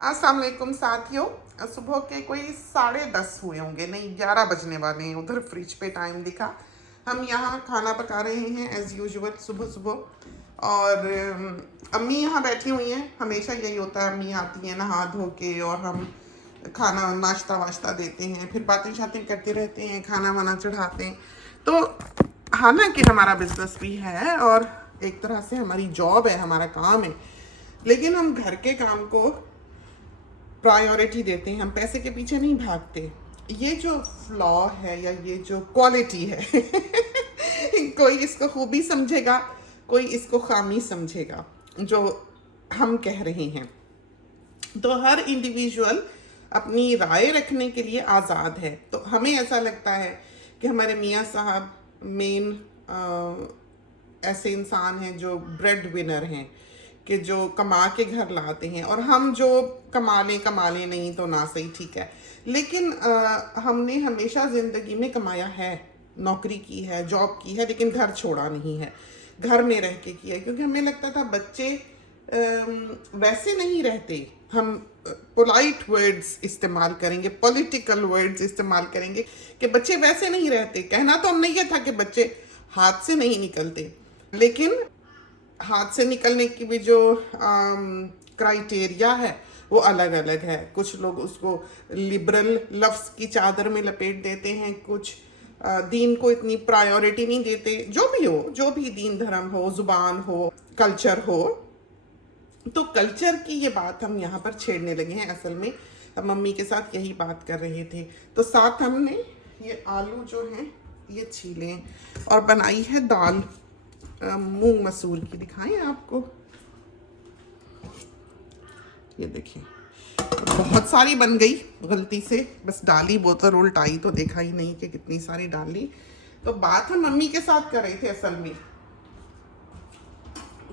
अस्सलाम वालेकुम साथियों। सुबह के कोई 10:30 हुए होंगे, नहीं 11 बजने वाले हैं। उधर फ्रिज पे टाइम दिखा। हम यहाँ खाना पका रहे हैं एज़ यूजुअल सुबह सुबह। और अम्मी यहाँ बैठी हुई हैं। हमेशा यही होता है, अम्मी आती हैं नहा धो के और हम खाना नाश्ता वाश्ता देते हैं, फिर बातें शातें करते रहते हैं, खाना वाना चढ़ाते हैं। तो हालांकि हमारा बिजनेस भी है और एक तरह से हमारी जॉब है, हमारा काम है, लेकिन हम घर के काम को प्रायोरिटी देते हैं। हम पैसे के पीछे नहीं भागते। ये जो फ्लॉ है या ये जो क्वालिटी है कोई इसको खूबी समझेगा, कोई इसको खामी समझेगा, जो हम कह रहे हैं। तो हर इंडिविजुअल अपनी राय रखने के लिए आज़ाद है। तो हमें ऐसा लगता है कि हमारे मियाँ साहब मेन ऐसे इंसान हैं जो ब्रेड विनर हैं, कि जो कमा के घर लाते हैं, और हम जो कमा लें नहीं तो ना सही, ठीक है। लेकिन हमने हमेशा ज़िंदगी में कमाया है, नौकरी की है, जॉब की है, लेकिन घर छोड़ा नहीं है, घर में रह के किया। क्योंकि हमें लगता था बच्चे वैसे नहीं रहते। हम पोलाइट वर्ड्स इस्तेमाल करेंगे, पॉलिटिकल वर्ड्स इस्तेमाल करेंगे कि बच्चे वैसे नहीं रहते। कहना तो हमने ये था कि बच्चे हाथ से नहीं निकलते, लेकिन हाथ से निकलने की भी जो क्राइटेरिया है वो अलग अलग है। कुछ लोग उसको लिबरल लफ्ज़ की चादर में लपेट देते हैं, कुछ दीन को इतनी प्रायोरिटी नहीं देते। जो भी हो, जो भी दीन धर्म हो, ज़ुबान हो, कल्चर हो, तो कल्चर की ये बात हम यहाँ पर छेड़ने लगे हैं। असल में हम मम्मी के साथ यही बात कर रहे थे। तो साथ हमने ये आलू जो हैं ये छीले और बनाई है दाल मूंग मसूर की। दिखाएं आपको, ये देखिए बहुत सारी बन गई गलती से, बस डाली बोतल उल्टाई तो देखा ही नहीं कि कितनी सारी डाली। तो बात हम मम्मी के साथ कर रहे थे। असल में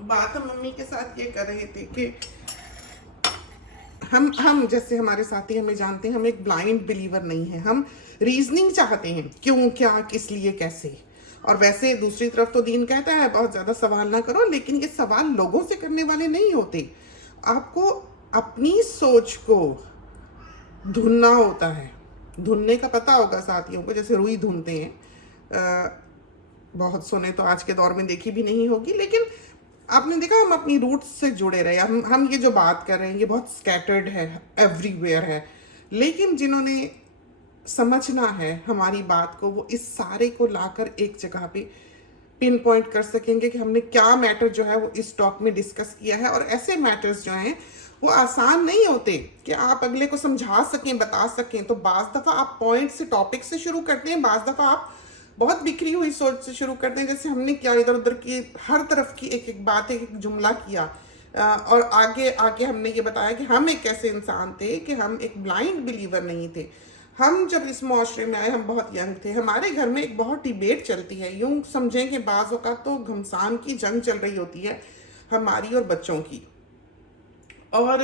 बात हम मम्मी के साथ ये कर रहे थे कि हम जैसे हमारे साथी हमें जानते हैं, हम एक ब्लाइंड बिलीवर नहीं है। हम रीजनिंग चाहते हैं, क्यों, क्या, किस लिए, कैसे। और वैसे दूसरी तरफ तो दीन कहता है बहुत ज़्यादा सवाल ना करो, लेकिन ये सवाल लोगों से करने वाले नहीं होते। आपको अपनी सोच को धुनना होता है। धुनने का पता होगा साथियों को, जैसे रुई धुनते हैं। बहुत सुने तो आज के दौर में देखी भी नहीं होगी, लेकिन आपने देखा हम अपनी रूट्स से जुड़े रहे। हम ये जो बात कर रहे हैं ये बहुत स्कैटर्ड है, एवरीवेयर है, लेकिन जिन्होंने समझना है हमारी बात को, वो इस सारे को लाकर एक जगह पे पिन पॉइंट कर सकेंगे कि हमने क्या मैटर जो है वो इस टॉक में डिस्कस किया है। और ऐसे मैटर्स जो हैं वो आसान नहीं होते कि आप अगले को समझा सकें, बता सकें। तो बाज़ दफ़ा आप पॉइंट से, टॉपिक से शुरू करते हैं, बाज़ दफ़ा आप बहुत बिखरी हुई सोच से शुरू करते हैं, जैसे हमने क्या इधर उधर की हर तरफ की एक एक बात, एक एक जुमला किया। और आगे आगे हमने ये बताया कि हम एक ऐसे इंसान थे कि हम एक ब्लाइंड बिलीवर नहीं थे। हम जब इस मुआशरे में आए हम बहुत यंग थे। हमारे घर में एक बहुत डिबेट चलती है, यूँ समझें कि बाज़ औक़ात तो घमसान की जंग चल रही होती है हमारी और बच्चों की। और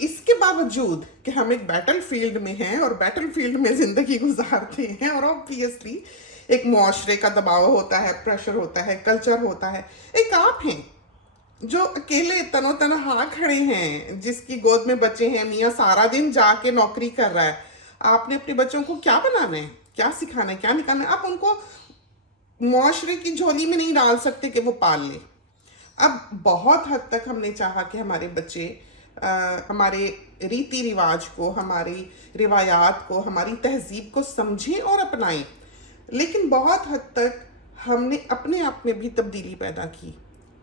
इसके बावजूद कि हम एक बैटल फील्ड में हैं और बैटल फील्ड में ज़िंदगी गुजारते हैं, और ऑब्वियसली एक मुआशरे का दबाव होता है, प्रेशर होता है, कल्चर होता है। एक आप हैं जो अकेले तनो तनहा खड़े हैं, जिसकी गोद में बच्चे हैं, मियाँ सारा दिन जाके नौकरी कर रहा है। आपने अपने बच्चों को क्या बनाना है, क्या सिखाना है, क्या निकालना है? आप उनको मुआशरे की झोली में नहीं डाल सकते कि वो पाल ले। अब बहुत हद तक हमने चाहा कि हमारे बच्चे हमारे रीति रिवाज को, हमारी रिवायात को, हमारी तहजीब को समझें और अपनाएं, लेकिन बहुत हद तक हमने अपने आप में भी तब्दीली पैदा की।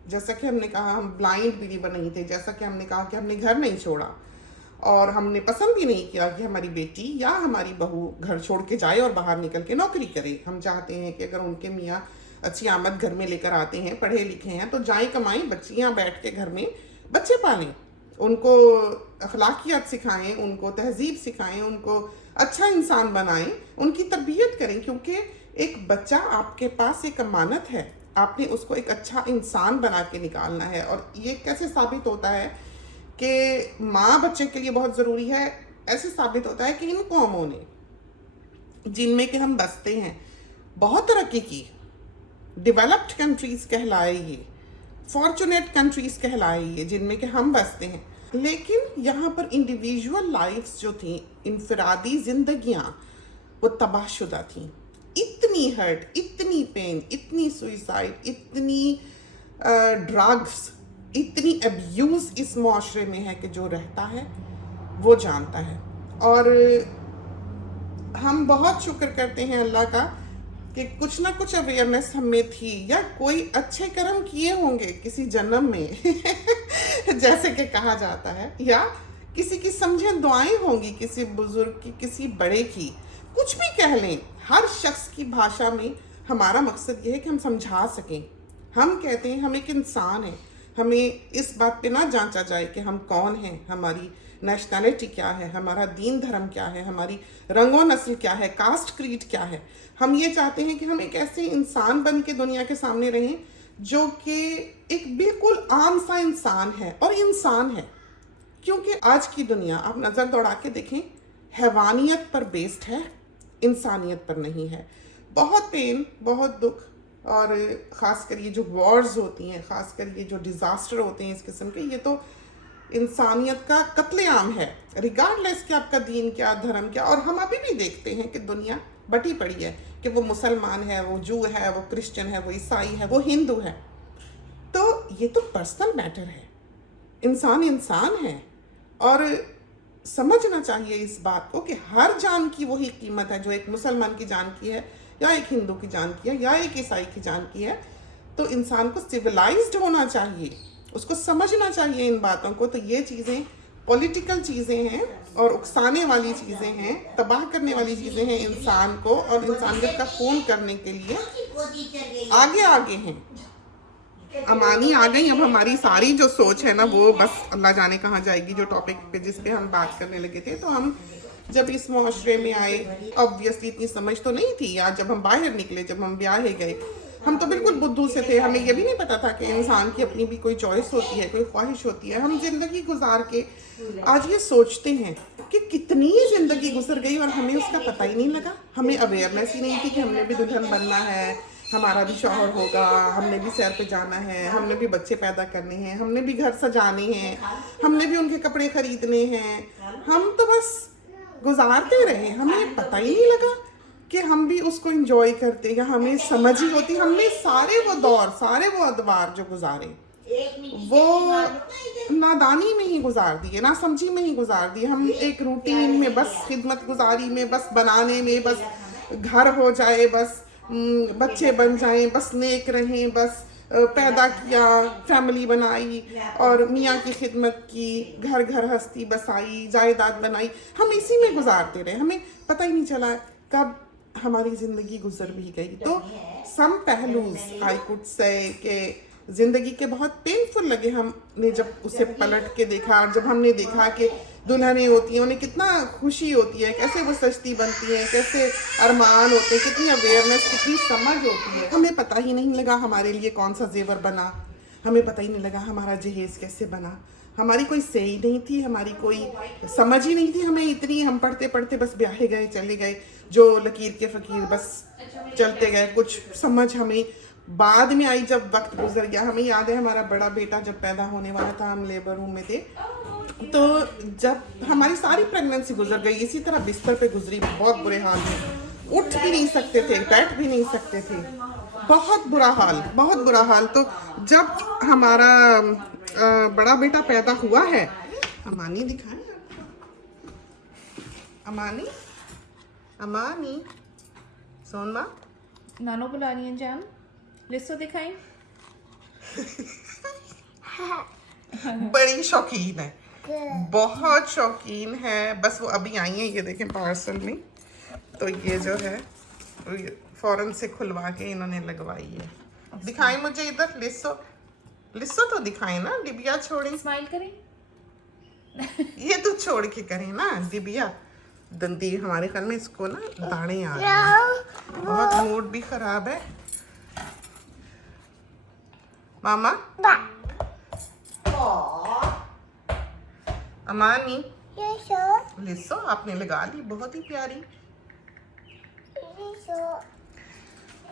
जैसा कि हमने कहा हम ब्लाइंड बिलीवर नहीं थे, जैसा कि हमने कहा कि हमने घर नहीं छोड़ा, और हमने पसंद भी नहीं किया कि हमारी बेटी या हमारी बहू घर छोड़ के जाए और बाहर निकल के नौकरी करे। हम चाहते हैं कि अगर उनके मियाँ अच्छी आमद घर में लेकर आते हैं, पढ़े लिखे हैं, तो जाएं कमाएं, बच्चियाँ बैठ के घर में बच्चे पालें, उनको अखलाकियात सिखाएं, उनको तहजीब सिखाएं, उनको अच्छा इंसान बनाएं, उनकी तरबियत करें। क्योंकि एक बच्चा आपके पास एक अमानत है, आपने उसको एक अच्छा इंसान बना के निकालना है। और ये कैसे साबित होता है कि माँ बच्चे के लिए बहुत ज़रूरी है? ऐसे साबित होता है कि इन कौमों ने जिनमें कि हम बसते हैं बहुत तरक्की की, डेवलप्ड कंट्रीज़ कहलाए ये, फॉर्चुनेट कंट्रीज़ कहलाए ये, जिनमें कि हम बसते हैं, लेकिन यहाँ पर इंडिविजुअल लाइफ्स जो थी, इनफरादी जिंदगियाँ, वो तबाहशुदा थी। इतनी हर्ट, इतनी पेन, इतनी सुइसाइड, इतनी ड्रग्स, इतनी अब्यूज़ इस मुआशरे में है कि जो रहता है वो जानता है। और हम बहुत शुक्र करते हैं अल्लाह का कि कुछ ना कुछ अवेयरनेस हम में थी, या कोई अच्छे कर्म किए होंगे किसी जन्म में जैसे कि कहा जाता है, या किसी की समझे दुआएं होंगी, किसी बुजुर्ग की, किसी बड़े की, कुछ भी कह लें। हर शख्स की भाषा में हमारा मकसद ये है कि हम समझा सकें। हम कहते हैं हम एक इंसान हैं, हमें इस बात पे ना जांचा जाए कि हम कौन हैं, हमारी नेशनैलिटी क्या है, हमारा दीन धर्म क्या है, हमारी रंगो नस्ल क्या है, कास्ट क्रीड क्या है। हम ये चाहते हैं कि हम एक ऐसे इंसान बन के दुनिया के सामने रहें जो कि एक बिल्कुल आम सा इंसान है, और इंसान है। क्योंकि आज की दुनिया आप नज़र दौड़ा के देखें, हैवानियत पर बेस्ड है, इंसानियत पर नहीं है। बहुत पेन, बहुत दुख, और ख़ासकर ये जो वॉर्स होती हैं, ख़ासकर ये जो डिज़ास्टर होते हैं इस किस्म के, ये तो इंसानियत का कत्लेआम है, रिगार्डलेस कि आपका दीन क्या, धर्म क्या। और हम अभी भी देखते हैं कि दुनिया बटी पड़ी है कि वो मुसलमान है, वो जू है, वो क्रिश्चियन है, वो ईसाई है, वो हिंदू है। तो ये तो पर्सनल मैटर है, इंसान इंसान है, और समझना चाहिए इस बात को कि हर जान की वही कीमत है जो एक मुसलमान की जान की है, या एक हिंदू की जान की है, या एक ईसाई की जान की है। तो इंसान को सिविलाइज्ड होना चाहिए, उसको समझना चाहिए इन बातों को। तो ये चीज़ें पॉलिटिकल चीज़ें हैं, और उकसाने वाली चीज़ें हैं, तबाह करने वाली चीज़ें हैं इंसान को, और इंसानियत का खून करने के लिए आगे आगे हैं। अमानी आ गई। अब हमारी सारी जो सोच है ना, वो बस अल्लाह जाने कहाँ जाएगी। जो टॉपिक पे जिस पे हम बात करने लगे थे, तो हम जब इस मुआशरे में आए, ऑब्वियसली इतनी समझ तो नहीं थी। आज जब हम बाहर निकले, जब हम ब्याहे गए, हम तो बिल्कुल बुद्धू से थे। हमें ये भी नहीं पता था कि इंसान की अपनी भी कोई चॉइस होती है, कोई ख्वाहिश होती है। हम जिंदगी गुजार के आज ये सोचते हैं कि कितनी जिंदगी गुजर गई और हमें उसका पता ही नहीं लगा। हमें अवेयरनेस ही नहीं थी कि हमने भी दुल्हन बनना है, हमारा भी शौहर होगा, हमने भी सैर पे जाना है, हमने भी बच्चे पैदा करने हैं, हमने भी घर सजाने हैं, हमने भी उनके कपड़े खरीदने हैं। हम तो बस गुजारते रहे, हमें पता ही नहीं लगा कि हम भी उसको एंजॉय करते, या हमें समझ ही होती। हमने सारे वो दौर, सारे वो अदवार जो गुजारे, वो नादानी में ही गुजार दिए, ना समझी में ही गुजार दिए। हम एक रूटीन में, बस खिदमत गुजारी में, बस बनाने में, बस घर हो जाए, बस बच्चे बन जाएं, बस नेक रहें, बस पैदा किया, फैमिली बनाई, और मियाँ की खिदमत की, घर घर हस्ती बसाई, जायदाद बनाई। हम इसी में गुजारते रहे, हमें पता ही नहीं चला कब हमारी ज़िंदगी गुजर भी गई। तो सम पहलूज आई कुड से कि ज़िंदगी के बहुत पेनफुल लगे हमने जब उसे पलट के देखा, और जब हमने देखा कि दुल्हनें होती हैं, उन्हें कितना खुशी होती है, कैसे वो सजती बनती हैं, कैसे अरमान होते हैं, कितनी अवेयरनेस, कितनी समझ होती है। हमें पता ही नहीं लगा हमारे लिए कौन सा जेवर बना, हमें पता ही नहीं लगा हमारा जहेज़ कैसे बना। हमारी कोई सही नहीं थी, हमारी कोई समझ ही नहीं थी। हमें इतनी, हम पढ़ते पढ़ते बस ब्याहे गए, चले गए, जो लकीर के फ़कीर बस चलते गए। कुछ समझ हमें बाद में आई जब वक्त गुजर गया। हमें याद है हमारा बड़ा बेटा जब पैदा होने वाला था, हम लेबर रूम में थे, तो जब हमारी सारी प्रेगनेंसी गुजर गई इसी तरह बिस्तर पे गुजरी, बहुत बुरे हाल में, उठ भी नहीं सकते थे, बैठ भी नहीं सकते थे, बहुत बुरा हाल, बहुत बुरा हाल। तो जब हमारा बड़ा बेटा पैदा हुआ है, अमानी दिखाएं, अमानी, अमानी, सोनमा, नानो बुला रही हैं जान, लिस्टो दिखाएं। बड़ी शौकीन है, बहुत शौकीन है। बस वो अभी आई हैं, ये देखें पार्सल में, तो ये जो है फौरन से खुलवा के इन्होंने लगवाई है। दिखाएं मुझे इधर, लिस्टो, लिस्टो तो दिखाएं ना, डिबिया छोड़ी, स्माइल करें। ये तो छोड़ के करें ना डिबिया। दंदी हमारे ख्याल में इसको ना दाने आ रहे हैं, बहुत मूड भी खराब है। मामा, अमानी, लिस्सो आपने लगा ली, बहुत ही प्यारी।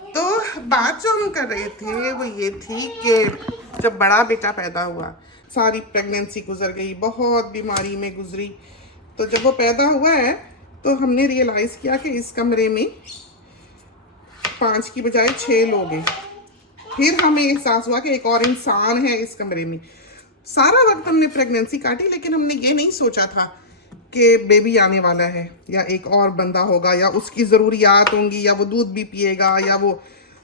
तो बात जो हम कर रहे थे वो ये थी कि जब बड़ा बेटा पैदा हुआ, सारी प्रेगनेंसी गुजर गई, बहुत बीमारी में गुजरी। तो जब वो पैदा हुआ है तो हमने रियलाइज़ किया कि इस कमरे में 5 की बजाय 6 लोग हैं। फिर हमें एहसास हुआ कि एक और इंसान है इस कमरे में। सारा वक्त हमने प्रेगनेंसी काटी, लेकिन हमने ये नहीं सोचा था कि बेबी आने वाला है या एक और बंदा होगा या उसकी ज़रूरियात होंगी या वो दूध भी पिएगा या वो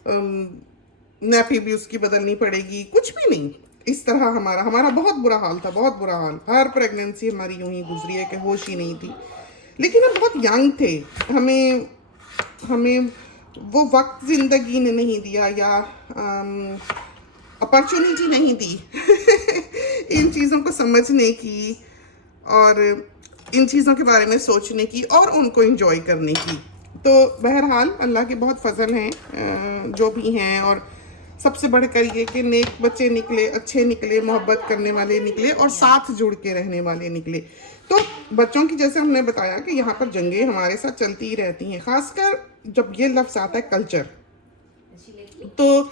नैपी भी उसकी बदलनी पड़ेगी, कुछ भी नहीं। इस तरह हमारा बहुत बुरा हाल था, बहुत बुरा हाल। हर प्रेगनेंसी हमारी यूं ही गुजरी है कि होश ही नहीं थी। लेकिन हम बहुत यंग थे, हमें वो वक्त ज़िंदगी ने नहीं दिया या अपॉर्चुनिटी नहीं दी इन चीज़ों को समझने की और इन चीज़ों के बारे में सोचने की और उनको एंजॉय करने की। तो बहरहाल अल्लाह के बहुत फजल हैं जो भी हैं, और सबसे बढ़कर ये कि नेक बच्चे निकले, अच्छे निकले, मोहब्बत करने वाले निकले और साथ जुड़ के रहने वाले निकले। तो बच्चों की, जैसे हमने बताया कि यहाँ पर जंगें हमारे साथ चलती ही रहती हैं, ख़ासकर जब ये लफ्ज़ आता है कल्चर। तो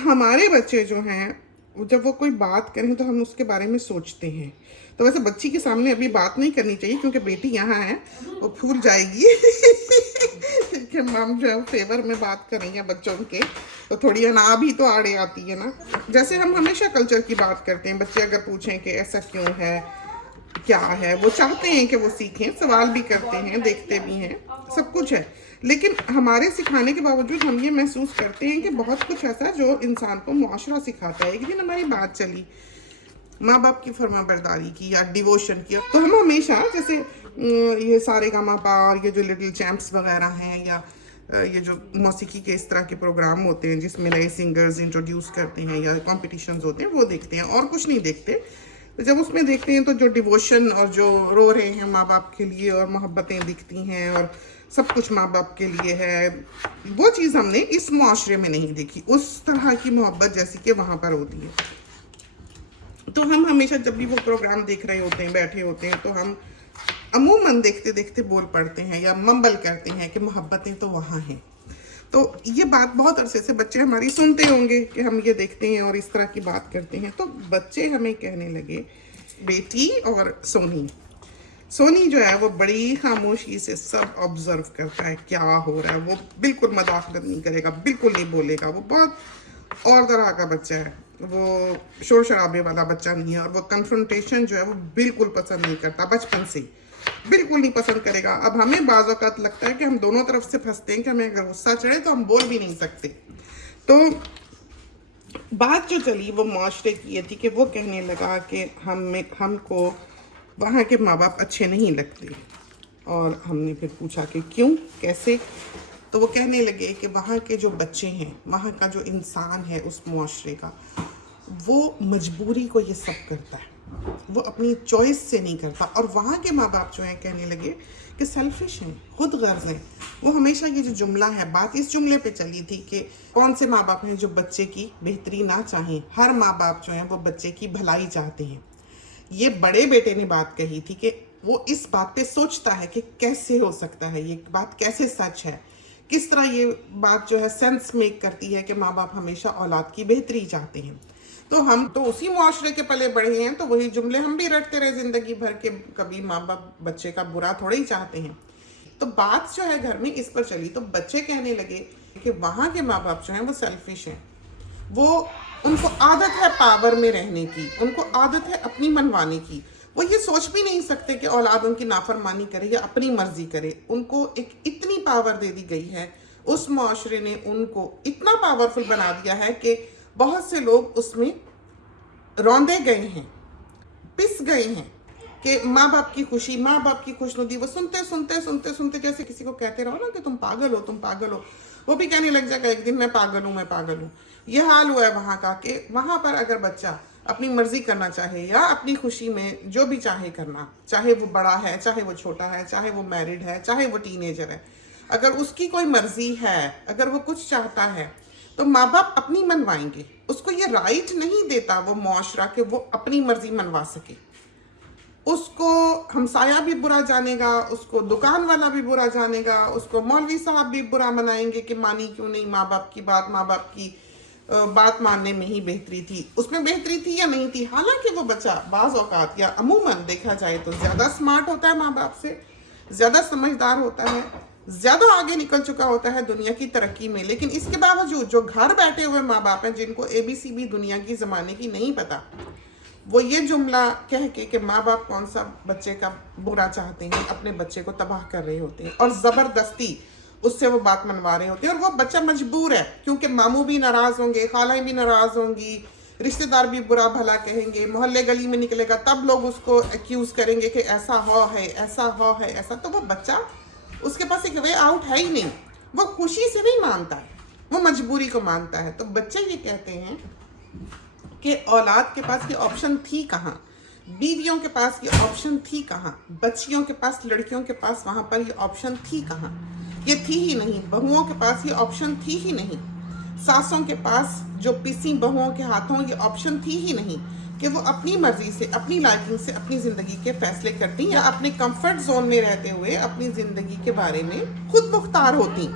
हमारे बच्चे जो हैं जब वो कोई बात करें तो हम उसके बारे में सोचते हैं। तो वैसे बच्ची के सामने अभी बात नहीं करनी चाहिए क्योंकि बेटी यहाँ है, वो भूल जाएगी कि मम जो है फेवर में बात करेंगे बच्चों के, तो थोड़ी अना भी तो आड़े आती है ना। जैसे हम हमेशा कल्चर की बात करते हैं, बच्चे अगर पूछें कि ऐसा क्यों है, क्या है, वो चाहते हैं कि वो सीखें, सवाल भी करते हैं, देखते भी हैं, सब कुछ है। लेकिन हमारे सिखाने के बावजूद हम ये महसूस करते हैं कि बहुत कुछ ऐसा जो इंसान को मुआशरा सिखाता है। एक दिन हमारी बात चली माँ बाप की फरमाबरदारी की या डिवोशन की, तो हम हमेशा जैसे ये सारे गामा पा और ये जो लिटिल चैम्प्स वगैरह हैं या ये जो मौसीकी के इस तरह के प्रोग्राम होते हैं जिसमें नए सिंगर्स इंट्रोड्यूस करते हैं या कॉम्पिटिशन्स होते हैं, वो देखते हैं और कुछ नहीं देखते। तो जब उसमें देखते हैं तो जो डिवोशन और जो रो रहे हैं माँ बाप के लिए और मोहब्बतें दिखती हैं और सब कुछ माँ बाप के लिए है, वो चीज़ हमने इस मुआशरे में नहीं देखी, उस तरह की मोहब्बत जैसी कि वहाँ पर होती है। तो हम हमेशा जब भी वो प्रोग्राम देख रहे होते हैं, बैठे होते हैं, तो हम अमूमन देखते देखते बोल पड़ते हैं या मम्बल करते हैं कि मोहब्बतें तो वहाँ हैं। तो ये बात बहुत अरसे से बच्चे हमारी सुनते होंगे कि हम ये देखते हैं और इस तरह की बात करते हैं। तो बच्चे हमें कहने लगे, बेटी और सोनी जो है वो बड़ी खामोशी से सब ऑब्जर्व करता है क्या हो रहा है, वो बिल्कुल मदाखलत नहीं करेगा, बिल्कुल नहीं बोलेगा। वो बहुत और तरह का बच्चा है, वो शोर शराबे वाला बच्चा नहीं है और वो कन्फ्रंटेशन जो है वो बिल्कुल पसंद नहीं करता, बचपन से बिल्कुल नहीं पसंद करेगा। अब हमें बाज़ औक़ात लगता है कि हम दोनों तरफ से फंसते हैं कि हमें अगर गुस्सा चढ़े तो हम बोल भी नहीं सकते। तो बात जो चली वो मुआशरे की ये थी कि वो कहने लगा कि हमको वहाँ के माँ बाप अच्छे नहीं लगते, और हमने फिर पूछा कि क्यों, कैसे। तो वो कहने लगे कि वहाँ के जो बच्चे हैं, वहाँ का जो इंसान है उस मुआशरे का, वो मजबूरी को ये सब करता है, वो अपनी चॉइस से नहीं करता। और वहाँ के माँ बाप जो हैं कहने लगे कि सेल्फिश हैं, खुद गर्ज हैं। वो हमेशा ये जो जुमला है, बात इस जुमले पे चली थी कि कौन से माँ बाप हैं जो बच्चे की बेहतरी ना चाहें। हर माँ बाप जो हैं वो बच्चे की भलाई चाहते हैं। ये बड़े बेटे ने बात कही थी कि वो इस बात पे सोचता है कि कैसे हो सकता है, ये बात कैसे सच है, किस तरह ये बात जो है सेंस मेक करती है कि माँ बाप हमेशा औलाद की बेहतरी चाहते हैं। तो हम तो उसी मुआशरे के पले बढ़े हैं, तो वही जुमले हम भी रटते रहे ज़िंदगी भर के। कभी माँ बाप बच्चे का बुरा थोड़ा ही चाहते हैं। तो बात जो है घर में इस पर चली, तो बच्चे कहने लगे कि वहाँ के माँ बाप जो हैं वो सेल्फिश हैं, वो उनको आदत है पावर में रहने की, उनको आदत है अपनी मनवाने की। वो ये सोच भी नहीं सकते कि औलाद उनकी नाफरमानी करे या अपनी मर्जी करे। उनको एक इतनी पावर दे दी गई है, उस मुआशरे ने उनको इतना पावरफुल बना दिया है कि बहुत से लोग उसमें रौंदे गए हैं, पिस गए हैं कि माँ बाप की खुशी, माँ बाप की खुशनुदी वो सुनते सुनते सुनते सुनते, जैसे किसी को कहते रहो ना कि तुम पागल हो, तुम पागल हो, वो भी कहने लग जाएगा एक दिन मैं पागल हूँ, मैं पागल हूँ। ये हाल हुआ है वहाँ का कि वहाँ पर अगर बच्चा अपनी मर्जी करना चाहे या अपनी खुशी में जो भी चाहे करना, चाहे वो बड़ा है, चाहे वो छोटा है, चाहे वो मैरिड है, चाहे वो टीनेजर है, अगर उसकी कोई मर्जी है, अगर वो कुछ चाहता है तो माँ बाप अपनी मनवाएंगे। उसको ये राइट नहीं देता वो मुआशरा कि वो अपनी मर्जी मनवा सके। उसको हमसाया भी बुरा जानेगा, उसको दुकान वाला भी बुरा जानेगा, उसको मौलवी साहब भी बुरा मनाएंगे कि मानी क्यों नहीं माँ बाप की बात, माँ बाप की बात मानने में ही बेहतरी थी, उसमें बेहतरी थी या नहीं थी। हालांकि वो बच्चा बाज औकात या अमूमन देखा जाए तो ज़्यादा स्मार्ट होता है माँ बाप से, ज़्यादा समझदार होता है, ज़्यादा आगे निकल चुका होता है दुनिया की तरक्की में। लेकिन इसके बावजूद जो घर बैठे हुए माँ बाप हैं जिनको ABC भी दुनिया की ज़माने की नहीं पता, वो ये जुमला कह के कि माँ बाप कौन सा बच्चे का बुरा चाहते हैं, अपने बच्चे को तबाह कर रहे होते हैं और ज़बरदस्ती उससे वो बात मनवा रहे होते हैं। और वो बच्चा मजबूर है, क्योंकि मामू भी नाराज़ होंगे, खालाएं भी नाराज़ होंगी, रिश्तेदार भी बुरा भला कहेंगे, मोहल्ले गली में निकलेगा तब लोग उसको एक्यूज़ करेंगे कि ऐसा हो है, ऐसा हो है, ऐसा। तो वो बच्चा, उसके पास एक वे आउट है ही नहीं, वो खुशी से नहीं मानता है, वो मजबूरी को मानता है। तो बच्चे ये कहते हैं कि औलाद के पास ये ऑप्शन थी कहाँ, बीवियों के पास ये ऑप्शन थी कहाँ, बच्चियों के पास, लड़कियों के पास वहाँ पर ये ऑप्शन थी कहाँ, ये थी ही नहीं। बहुओं के पास ये ऑप्शन थी ही नहीं, सासों के पास जो पिसी बहुओं के हाथों ये ऑप्शन थी ही नहीं कि वो अपनी मर्जी से, अपनी लाइकिंग से अपनी ज़िंदगी के फैसले करती या अपने कंफर्ट जोन में रहते हुए अपनी ज़िंदगी के बारे में खुद मुख्तार होती।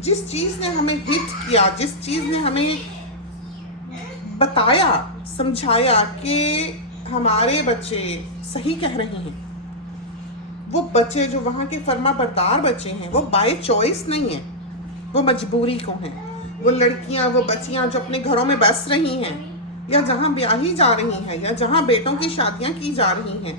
जिस चीज़ ने हमें हिट किया, जिस चीज़ ने हमें बताया, समझाया कि हमारे बच्चे सही कह रहे हैं, वो बच्चे जो वहाँ के फर्मा बरदार बच्चे हैं, वो बाय चॉइस नहीं है, वो मजबूरी को हैं। वो लड़कियाँ, वो बच्चियाँ जो अपने घरों में बस रही हैं, या जहाँ ब्याही जा रही हैं, या जहाँ बेटों की शादियाँ की जा रही हैं,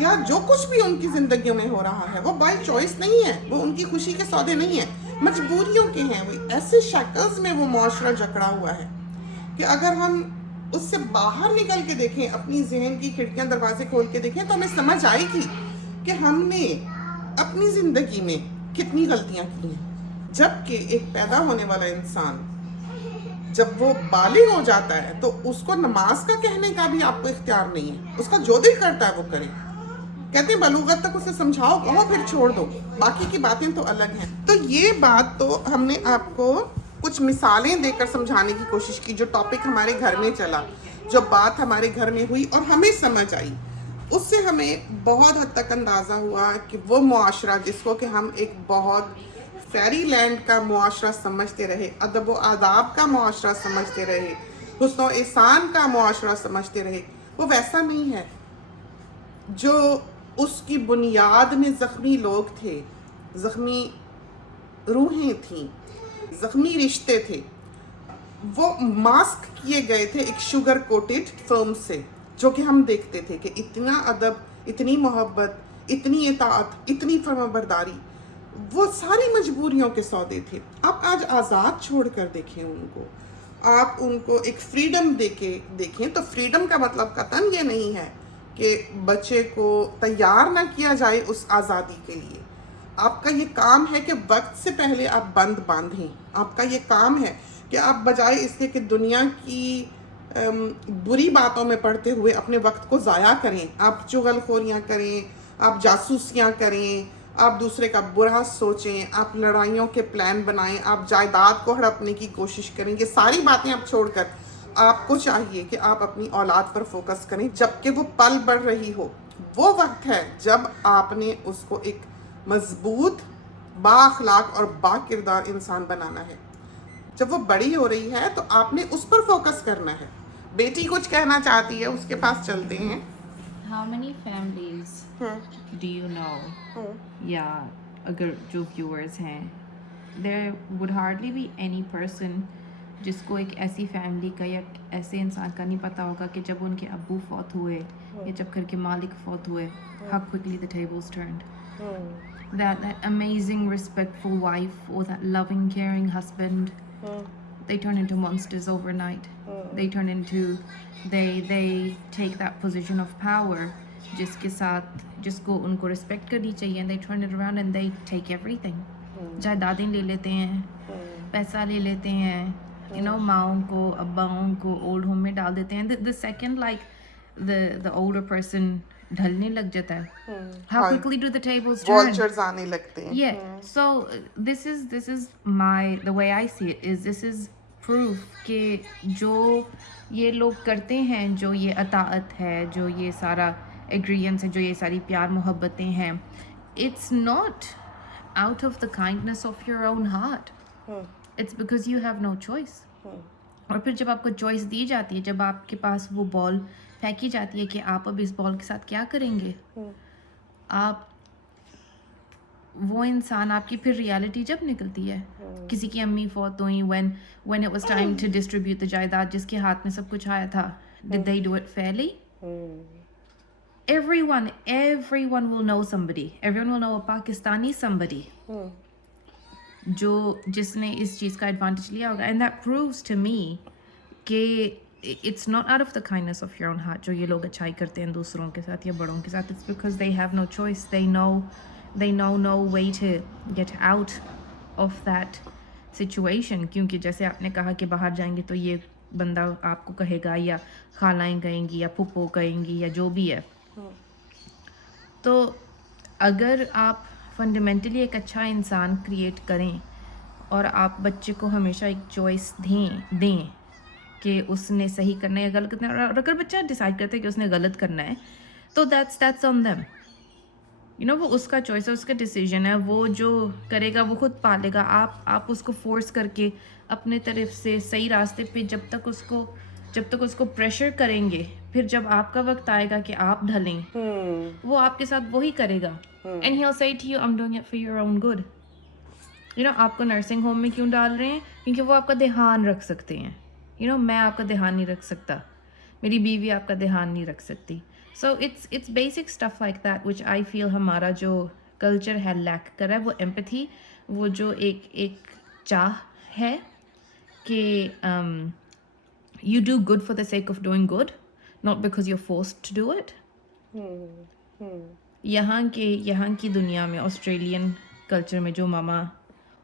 या जो कुछ भी उनकी ज़िंदगियों में हो रहा है, वो बाय चॉइस नहीं है, वो उनकी खुशी के सौदे नहीं है, मजबूरियों के हैं। वो ऐसे शक्ल्स में वो मुआशरा जकड़ा हुआ है कि अगर हम उससे बाहर निकल के देखें, अपनी जहन की खिड़कियां दरवाजे खोल के देखें, तो हमें समझ आएगी कि हमने अपनी ज़िंदगी में कितनी गलतियां की हैं। जबकि एक पैदा होने वाला इंसान जब वो बालिग हो जाता है तो उसको नमाज का कहने का भी आपको इख्तियार नहीं है, उसका जो दिल करता है वो करे। कहते हैं बलूगत तक उसे समझाओ, कहो, फिर छोड़ दो, बाकी की बातें तो अलग हैं। तो ये बात तो हमने आपको कुछ मिसालें देकर समझाने की कोशिश की। जो टॉपिक हमारे घर में चला, जो बात हमारे घर में हुई और हमें समझ आई, उससे हमें बहुत हद तक अंदाज़ा हुआ कि वो मुआशरा जिसको कि हम एक बहुत फेरी लैंड का मुआशरा समझते रहे, अदब व आदाब का मुआशरा समझते रहे, हुस्न व एहसान का मुआशरा समझते रहे, वो वैसा नहीं है। जो उसकी बुनियाद में ज़ख्मी लोग थे, ज़ख्मी रूहें थीं, ज़ख्मी रिश्ते थे, वो मास्क किए गए थे एक शुगर कोटेड फिल्म से, जो कि हम देखते थे कि इतना अदब, इतनी मोहब्बत, इतनी इताअत, इतनी फर्माबरदारी, वो सारी मजबूरियों के सौदे थे। आप आज आज़ाद छोड़ कर देखें उनको, आप उनको एक फ्रीडम दे के देखें, तो फ्रीडम का मतलब कतन ये नहीं है कि बच्चे को तैयार ना किया जाए उस आज़ादी के लिए। आपका ये काम है कि वक्त से पहले आप बंद बांधें। आपका ये काम है कि आप बजाय इसके कि दुनिया की बुरी बातों में पड़ते हुए अपने वक्त को ज़ाया करें, आप चुगलखोरियाँ करें, आप जासूसियाँ करें, आप दूसरे का बुरा सोचें, आप लड़ाइयों के प्लान बनाएं, आप जायदाद को हड़पने की कोशिश करें, ये सारी बातें आप छोड़कर आपको चाहिए कि आप अपनी औलाद पर फोकस करें जबकि वो पल बढ़ रही हो। वो वक्त है जब आपने उसको एक मजबूत, बाअखलाक और बाकिरदार इंसान बनाना है। जब वो बड़ी हो रही है तो आपने उस पर फोकस करना है। बेटी कुछ कहना चाहती है, उसके पास चलते हैं। How many families do you know? या अगर जो viewers हैं, there would hardly be any person जिसको एक ऐसी फैमिली का या ऐसे इंसान का नहीं पता होगा कि जब उनके अब्बू फौत हुए या जब घर के मालिक फौत हुए, how quickly the tables turned. That amazing, respectful wife or that loving, caring husband, they turn into monsters overnight. They turn into, they take that position of power जिसके साथ, जिसको उनको respect करनी चाहिए, and they turn it around and they take everything. जायदादें ले लेते हैं, पैसा ले लेते हैं, you know, माओं को, अब्बाओं को old home में डाल देते हैं. The second like the older person ढलने लग जाता है, how quickly do the tables turn? Vultures आने लगते हैं। Yeah. So this is my, the way I see it is, this is proof कि जो ये लोग करते हैं, जो ये अताअत है, जो ये सारा agreeance है, जो ये सारी प्यार मोहब्बतें हैं, it's not out of the kindness of your own heart. It's because you have no choice. اور پھر جب آپ کو چوائس دی جاتی ہے, جب آپ کے پاس وہ بال پھینکی جاتی ہے کہ آپ اب اس بال کے ساتھ کیا کریں گے, آپ وہ انسان, آپ کی پھر ریالٹی جب نکلتی ہے. کسی کی امی فوت ہوئیں, when it was time to distribute the جائیداد, جس کے ہاتھ میں سب کچھ آیا تھا, did they do it fairly? Everyone will know somebody. Everyone will know a Pakistani somebody جس نے اس چیز کا ایڈوانٹیج لیا ہوگا. And that proves to me کہ it's not out of the kindness of your own heart جو یہ لوگ اچھائی کرتے ہیں دوسروں کے ساتھ یا بڑوں کے ساتھ. It's because they have no choice. they know no way to get out of that situation. کیونکہ جیسے آپ نے کہا کہ باہر جائیں گے تو یہ بندہ آپ کو کہے گا, یا خالائیں کہیں گی, یا پھپھو کہیں گی, یا جو بھی ہے. تو اگر آپ فنڈامنٹلی ایک اچھا انسان کریٹ کریں اور آپ بچے کو ہمیشہ ایک چوائس دیں کہ اس نے صحیح کرنا ہے یا غلط کرنا ہے, اور اگر بچہ ڈیسائیڈ کرتا ہے کہ اس نے غلط کرنا ہے تو دیٹس آن دیم. وہ اس کا چوائس ہے, اس کا ڈیسیژن ہے, وہ جو کرے گا وہ خود پالے گا. آپ اس کو فورس کر کے اپنے طرف سے صحیح راستے پہ جب تک اس کو پریشر کریں گے, پھر جب آپ کا وقت آئے گا کہ آپ ڈھلیں, وہ آپ کے ساتھ وہی کرے گا. And he will say to you, I am doing it for your own good. آپ کو نرسنگ ہوم میں کیوں ڈال رہے ہیں؟ کیونکہ وہ آپ کا دھیان رکھ سکتے ہیں. میں آپ کا دھیان نہیں رکھ سکتا, میری بیوی آپ کا دھیان نہیں رکھ سکتی. So it's basic stuff like that which I feel ہمارا جو کلچر ہے لیک کر رہا ہے. وہ ایمپتھی, وہ جو ایک چاہ ہے کہ you do good for the sake of doing good, not because you are forced to do it. یہاں کی دنیا میں, آسٹریلین کلچر میں, جو ماما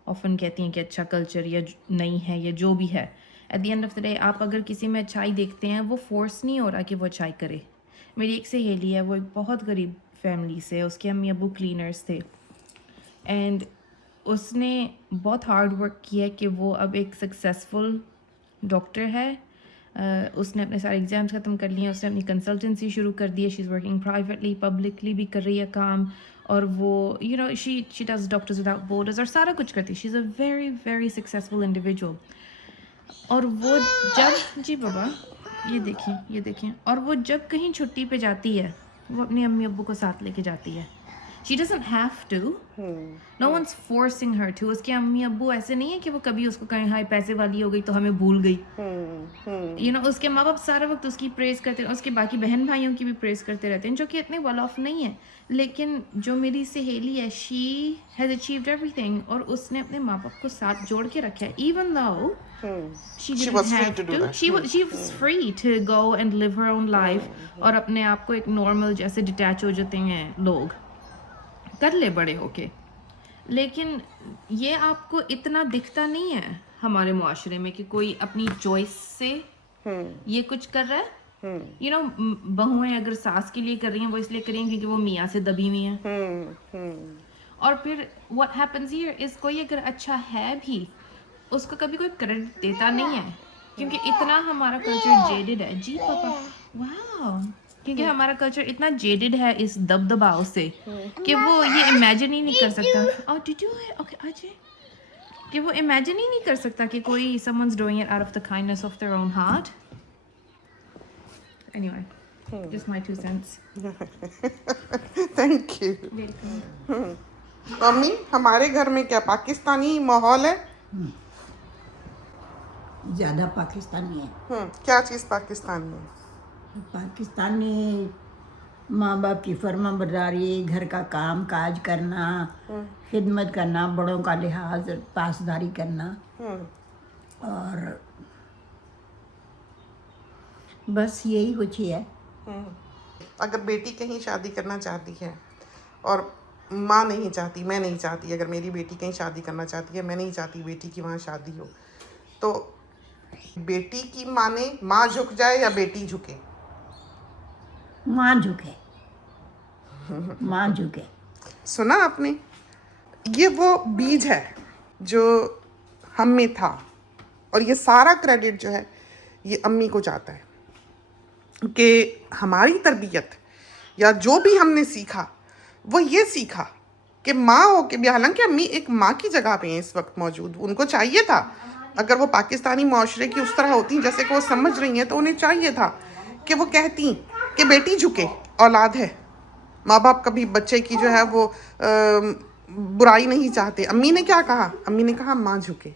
آفن کہتی ہیں کہ اچھا کلچر یا نہیں ہے یا جو بھی ہے, at the end of the day آپ اگر کسی میں اچھائی دیکھتے ہیں, وہ فورس نہیں ہو رہا کہ وہ اچھائی کرے. میری ایک سہیلی ہے, وہ ایک بہت غریب فیملی سے, اس کے امی ابو کلینرز تھے, اینڈ اس نے بہت ہارڈ ورک کیا کہ وہ اب ایک سکسیزفل ڈاکٹر ہے. اس نے اپنے سارے ایگزامس ختم کر لیے, اس نے اپنی کنسلٹنسی شروع کر دی ہے. She is working privately, publicly بھی کر رہی ہے کام, اور وہ she does doctors without borders اور سارا کچھ کرتی ہے. She is a very very successful individual. اور وہ جب جی بابا یہ دیکھیں اور وہ جب کہیں چھٹی پہ جاتی ہے, وہ اپنے امی ابو کو ساتھ لے کے جاتی ہے. She doesn't have to. No one's forcing her to. اس کے امی ابو ایسے نہیں ہے کہ وہ کبھی اس کو کہیں ہائے پیسے والی ہو گئی تو ہمیں بھول گئی. اس کے ماں باپ سارا وقت اس کی پریز کرتے ہیں, اس کے باقی بہن بھائیوں کی بھی پریز کرتے رہتے ہیں جو کہ اتنے ویل آف نہیں ہیں. لیکن جو میری سہیلی ہے, she has achieved everything, اور اس نے اپنے ماں باپ کو ساتھ جوڑ کے رکھا ہے. Even though she didn't have to. She was free to go and live her own life, اور اپنے آپ کو ایک نارمل جیسے ڈیٹیچ ہو جاتے ہیں لوگ, کر لے بڑے ہو کے. لیکن یہ آپ کو اتنا دکھتا نہیں ہے ہمارے معاشرے میں کہ کوئی اپنی چوائس سے یہ کچھ کر رہا ہے. بہویں اگر ساس کے لیے کر رہی ہیں, وہ اس لیے کر رہی ہیں کیونکہ وہ میاں سے دبی ہوئی ہیں. اور پھر what happens here is کوئی اگر اچھا ہے بھی, اس کو کبھی کوئی کریڈٹ دیتا نہیں ہے, کیونکہ اتنا ہمارا کلچر جیڈڈ ہے. جی پاپا, واو, کیونکہ ہمارا کلچر اتنا جیڈڈ ہے اس دبدباؤ سے کہ وہ یہ امیجن ہی نہیں کر سکتا. کہ وہ امیجن ہی نہیں کر سکتا کہ کوئی someone's doing it out of the kindness of their own heart. Anyway, just my 2 cents. Thank you. Welcome. Mummy, ہمارے گھر میں کیا پاکستانی ماحول ہے؟ زیادہ پاکستانی ہے. کیا چیز پاکستانی ہے؟ پاکستانی ماں باپ کی فرما برداری, گھر کا کام کاج کرنا, خدمت کرنا, بڑوں کا لحاظ پاسداری کرنا, اور بس یہی کچھ ہی ہے. اگر بیٹی کہیں شادی کرنا چاہتی ہے اور ماں نہیں چاہتی, میں نہیں چاہتی, اگر میری بیٹی کہیں شادی کرنا چاہتی ہے, میں نہیں چاہتی بیٹی کی وہاں شادی ہو, تو بیٹی کی ماں جھک جائے یا بیٹی جھکے؟ ماں جھکے. سنا آپ نے, یہ وہ بیج ہے جو ہم میں تھا, اور یہ سارا کریڈٹ جو ہے یہ امی کو جاتا ہے کہ ہماری تربیت یا جو بھی ہم نے سیکھا وہ یہ سیکھا کہ ماں ہو کے بھی, حالانکہ امی ایک ماں کی جگہ پہ ہیں اس وقت موجود, ان کو چاہیے تھا अगर वो पाकिस्तानी माशरे की उस तरह होती जैसे कि वो समझ रही हैं, तो उन्हें चाहिए था कि वो कहती कि बेटी झुके, औलाद है, माँ बाप कभी बच्चे की जो है वो बुराई नहीं चाहते। अम्मी ने क्या कहा? अम्मी ने कहा माँ झुके।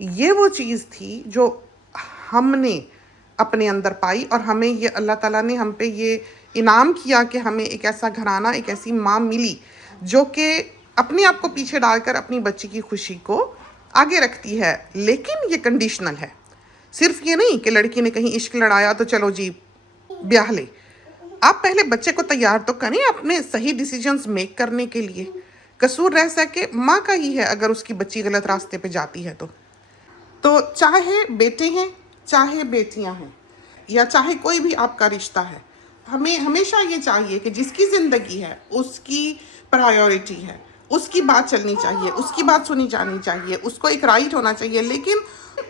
ये वो चीज़ थी जो हमने अपने अंदर पाई, और हमें ये अल्लाह ताला ने हम पे ये इनाम किया कि हमें एक ऐसा घराना, एक ऐसी माँ मिली जो कि अपने आप को पीछे डालकर अपनी बच्ची की खुशी को आगे रखती है। लेकिन ये कंडीशनल है, सिर्फ ये नहीं कि लड़की ने कहीं इश्क लड़ाया तो चलो जी ब्याह ले। आप पहले बच्चे को तैयार तो करें अपने सही डिसीजंस मेक करने के लिए। कसूर रह सके माँ का ही है अगर उसकी बच्ची गलत रास्ते पे जाती है तो चाहे बेटे हैं, चाहे बेटियां हैं, या चाहे कोई भी आपका रिश्ता है, हमें हमेशा ये चाहिए कि जिसकी ज़िंदगी है उसकी प्रायोरिटी है, उसकी बात चलनी चाहिए, उसकी बात सुनी जानी चाहिए, उसको एक राइट होना चाहिए। लेकिन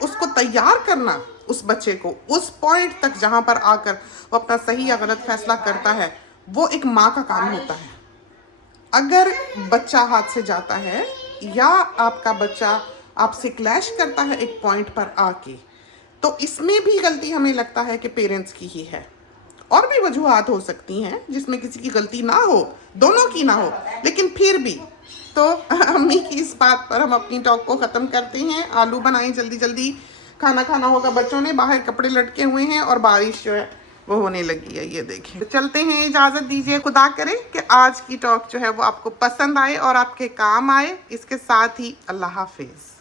उसको तैयार करना उस बच्चे को उस पॉइंट तक जहाँ पर आकर वो अपना सही या गलत फैसला करता है, वो एक माँ का काम होता है। अगर बच्चा हाथ से जाता है या आपका बच्चा आपसे क्लैश करता है एक पॉइंट पर आके, तो इसमें भी गलती हमें लगता है कि पेरेंट्स की ही है। और भी वजूहात हो सकती हैं जिसमें किसी की गलती ना हो, दोनों की ना हो, लेकिन फिर भी तो अम्मी की इस बात पर हम अपनी टॉक को ख़त्म करते हैं। आलू बनाएं जल्दी जल्दी, खाना खाना होगा बच्चों ने, बाहर कपड़े लटके हुए हैं और बारिश जो है वो होने लगी है, ये देखें। तो चलते हैं, इजाज़त दीजिए। खुदा करे कि आज की टॉक जो है वो आपको पसंद आए और आपके काम आए। इसके साथ ही अल्लाह हाफिज़।